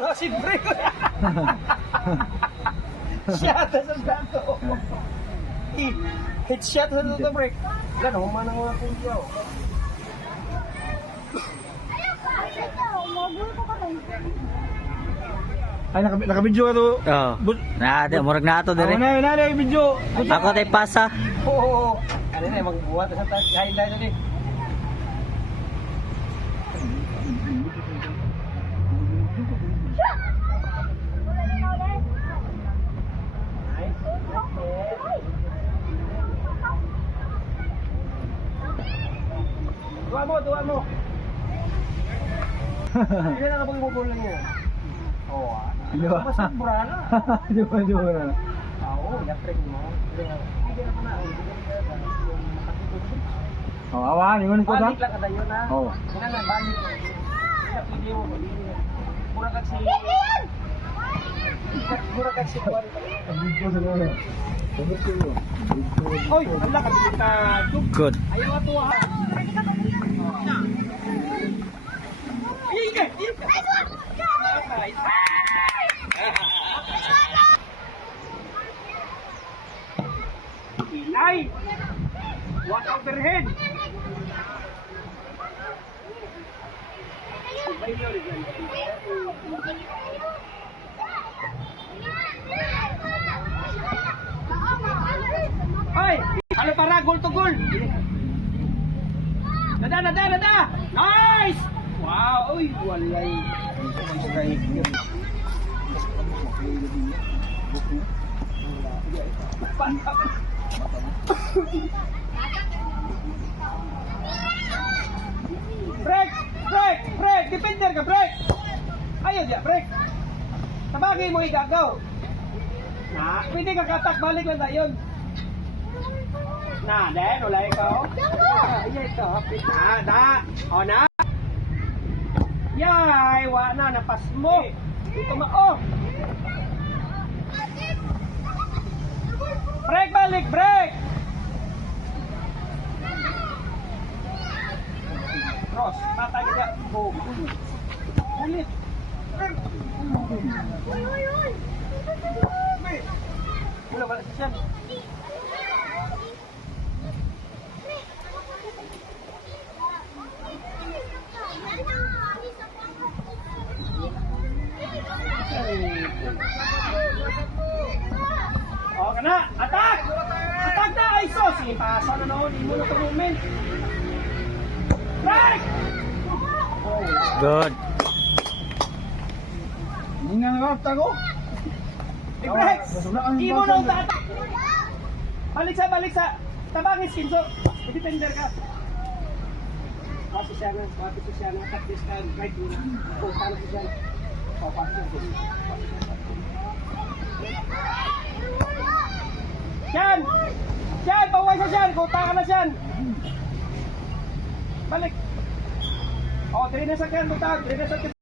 Oh, si break. Shot sa gato. Headshot sa to break. Lan, humanang mga kuya. Ay, nakabidyo ka to. Oh. Murag na ato dire. Na, video. Ako tay pasa. Oo. Ano na, magbuhat sa tayo. Kain tayo ni. Tuwa mo. Hindi na kapag ibubol lang yan. Oo ah. Di ba? Mas mura na. Di ba? Oo, electric mo. Hindi na pa na. Oh, awan, ingon ko ta. Balik lang kada yun ha. Oo. Wala na, balik. Pili mo. Mura kag si... Mura kag si... Video sa nila. Hoy, wala ka dito. Good. Ayaw ato ha. Inay! What overhead? Hoy! Ano para? Goal to goal! Nada! Nice! Wow! Uy! Walay! Break! Defender ka, break! Ayaw diya, break! Tabagay mo igagaw! Na, pwede ka katak, balik lang na yun! Na, den, wala ikaw. Iya ito. O na. Yay, wa na, napas mo. Ito mao. Break, balik, break. Cross, patay ka. Go. Ulit. Wala siya. O, kana! Attack! Attack na! Ay, so! Sige, pasa na noon. Hindi mo na tumumint. Break! Good. Hindi nga nakakta ko. I-break! Hindi mo na utatak! Balik sa! Tabangin, Skinso! Defender ka! Pasok siya na. Attack this time. Right mo na. O, paano siya? O, pasok siya. Siyan! Paway sa siyan! Kuta ka na siyan! Balik! O, 3 na sa kyan, butag! 3 na sa kyan!